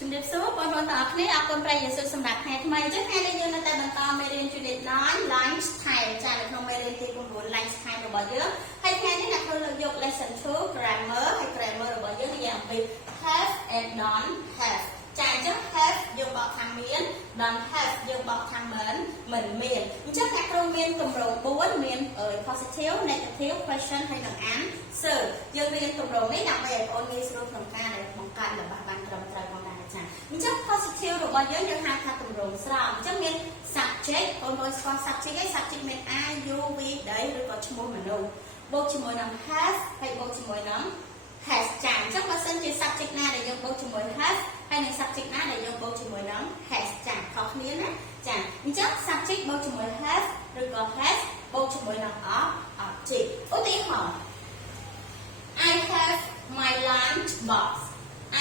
ជំរាបសួរបងប្អូនទាំងអស់គ្នាអរគុណប្រយ័ត្នសម្រាប់ថ្ងៃថ្មីចឹងថ្ងៃនេះយើងនៅតែបន្តមេរៀន Unit 9 Lunch Time ចានៅក្នុងមេរៀនទី9 Lunch Time របស់យើងហើយថ្ងៃនេះអ្នកគ្រូលើកយក Lesson 2 Grammar ហើយ Grammar របស់យើងនិយាយអំពី have and don't have ចាអញ្ចឹង have យើងបកថាមាន don't have យើងបកថាមិនមានអញ្ចឹងអ្នកគ្រូមានគម្រោង4មាន positive negative question ហើយនិង answer យើងរៀនគម្រោងនេះដើម្បីឲ្យបងប្អូនងាយស្រួលក្នុងការបង្កើតលំបាកបានត្រឹមត្រូវផងដែរចាអញ្ចឹង positive របស់យើងហៅថាគម្រោងស្រង់អញ្ចឹងមាន subject បងប្អូនស្គាល់ subject ឯង subject មាន I you we they ឬក៏ឈ្មោះមនុស្សបូកជាមួយនឹង have ហើយបូកជាមួយនឹង has ចាអញ្ចឹងបើសិនជា subject ណាដែលយើងបូកជាមួយ have ហើយនឹង subject ណាដែលយើងបូកជាមួយនឹង has ចាខុសគ្នាណាចាអញ្ចឹង subject បូកជាមួយ have ឬក៏ has បូកជាមួយនឹង object ឧទាហរណ៍ I have my lunch box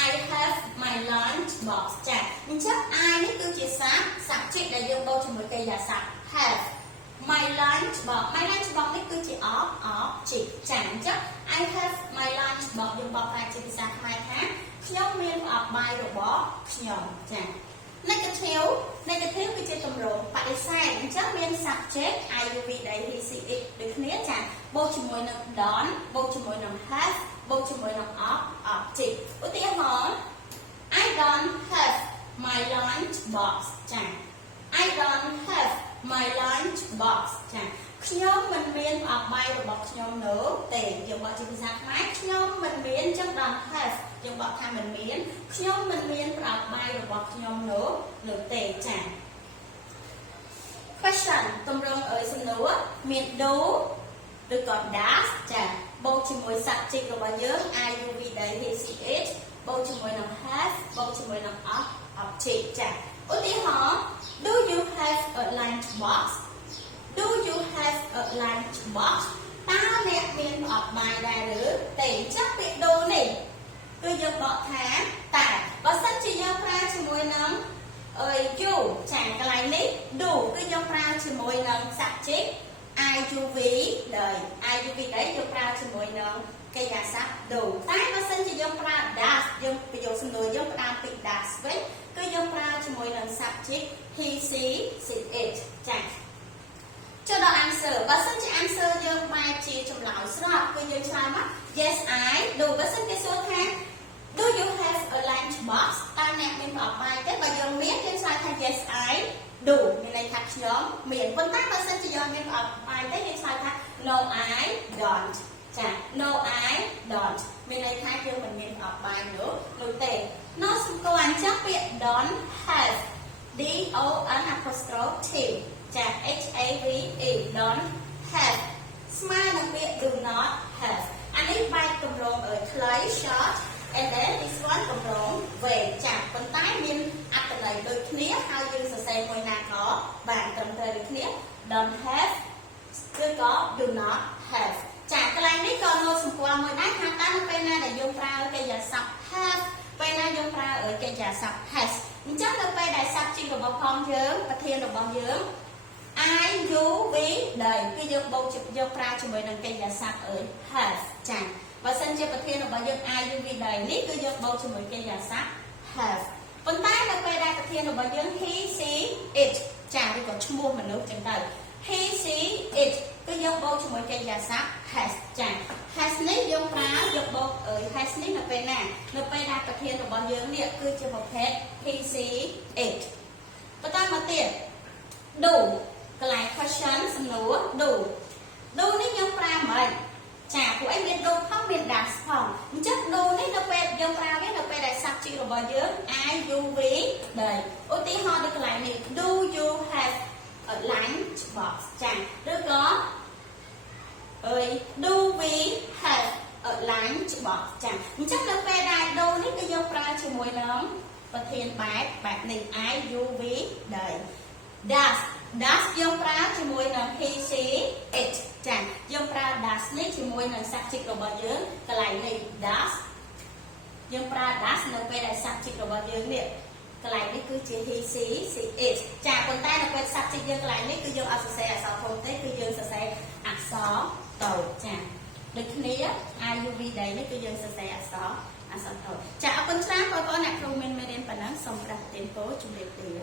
I have my lunch box ចាអញ្ចឹង I នេះគឺជាsubject ដែលយើងបូកជាមួយកិរិយាសព្ទ have my lunch box នេះគឺជា object ចាអញ្ចឹង I have my lunch box យើងបកប្រែជាភាសាខ្មែរថាខ្ញុំមានប្រអប់បាយរបស់ខ្ញុំចា negative គឺជាទម្រង់បដិសេធអញ្ចឹងមាន subject I you we they he she it ដូចគ្នាចាបូកជាមួយនឹង don't បូកជាមួយនឹង have បូកជាមួយនឹង object ឧទាហរណ៍ I don't have my lunch box ចា I don't have my lunch box ចាខ្ញុំមិនមានប្រអប់បាយរបស់ខ្ញុំនោះទេយើងបកជាភាសាខ្មែរខ្ញុំមិនមានអញ្ចឹង don't have យើងបកថាមិនមានខ្ញុំមិនមានប្រអប់បាយរបស់ខ្ញុំនោះទេចា question ទម្រង់សំណួរមាន do ឬក៏ does ចាបូកជាមួយ subject របស់យើង I you we they he she it បូកជាមួយនឹង have បូកជាមួយនឹង object ចាឧទាហរណ៍ do you have a lunch box Do you have a lunch box តើអ្នកមានប្រអប់បាយដែរឬទេអញ្ចឹងពាក្យ do នេះគឺយើងបកថាតែបើសិនជាយើងប្រើជាមួយនឹងyou ចាកន្លែងនេះ do គឺយើងប្រើជាមួយនឹង subject I you we they I you we they យើងប្រើជាមួយនឹងកិរិយាសព្ទ do តែបើសិនជាយើងប្រើ does យើងប្រយោគសំណួរយើងផ្ដើមពី does វិញគឺយើងប្រើជាមួយនឹង subject he she it ចាចូលដល់ answer បើសិនជា answer យើងបែរជាចម្លើយស្របគឺយើងឆ្លើយមក yes I do បើសិនគេសួរថា do you have a lunch box តើអ្នកមានប្រអប់បាយទេបើយើងមានយើងឆ្លើយថា yes I do មានន័យថាខ្ញុំមានប៉ុន្តែបើសិនជាយើងមានប្រអប់បាយទេយើងឆ្លើយថា no I don't ចា no I don't មានន័យថាយើងមិនមានប្រអប់បាយនោះទេ no សំគាល់អញ្ចឹងពាក្យ don't have D O N apostrophe T ចា H A V E don't have ស្មើនឹងពាក្យ do not have អានេះបែបទម្រង់ខ្លី short and then this one ទម្រង់វែងចាប៉ុន្តែមានអត្ថន័យដូចគ្នាហើយយើងសរសេរមួយណាក៏បានត្រឹមត្រូវដូចគ្នា don't have គឺក៏ do not have ចាកន្លែងនេះក៏នៅសម្គាល់មួយដែរថាតើនៅពេលណាដែលយើងប្រើកិរិយាសព្ទ have ពេលណាយើងប្រើកិរិយាសព្ទ has អញ្ចឹងនៅពេលដែល subject របស់ផងយើងប្រធានរបស់យើង I you we they គឺយើងបូកយើងប្រើជាមួយនឹងកិរិយាសព្ទhave ចាបើសិនជាប្រធានរបស់យើង I you we they នេះគឺយើងបូកជាមួយកិរិយាសព្ទ have ប៉ុន្តែនៅពេលដែលប្រធានរបស់យើង he she it ចាឬក៏ឈ្មោះមនុស្សចឹងទៅ he she it គឺយើងបូកជាមួយកិរិយាសព្ទ has ចា has នេះយើងប្រើយកបូកhas នេះនៅពេលណានៅពេលដែលប្រធានរបស់យើងនេះគឺជាប្រភេទ he she it បន្តមកទៀត do កន្លែង question សំណួរ do នេះយើងប្រើមិនចាពួកឯងមាន do ផងមាន does ផងអញ្ចឹង do នេះនៅពេលយើងប្រើវានៅពេលដែល subject របស់យើង I you we they ឧទាហរណ៍ដូចកន្លែងនេះ do you have a lunch box ចាឬក៏ do we have a lunch box ចាអញ្ចឹងនៅពេលដែល do នេះគឺយើងប្រើជាមួយនឹងប្រធានបែបនេះ I you we they does យើងប្រើជាមួយនឹង he she it ចាយើងប្រើ does នេះជាមួយនឹង subject របស់យើងកន្លែងនេះ does យើងប្រើ does នៅពេលដែល subject របស់យើងនេះកន្លែងនេះគឺជា he she it ចាប៉ុន្តែនៅពេល subject យើងកន្លែងនេះគឺយើងអត់សរសេរអក្សរធំទេគឺយើងសរសេរអក្សរតូចចាដូចគ្នា I you we they នេះគឺយើងសរសេរអក្ស អសតតចាអរគុណច្រើនបងប្អូនអ្នកគ្រូមានមេរៀនប៉ុណ្ណឹងសូមប្រកាសទានពរជម្រាបលា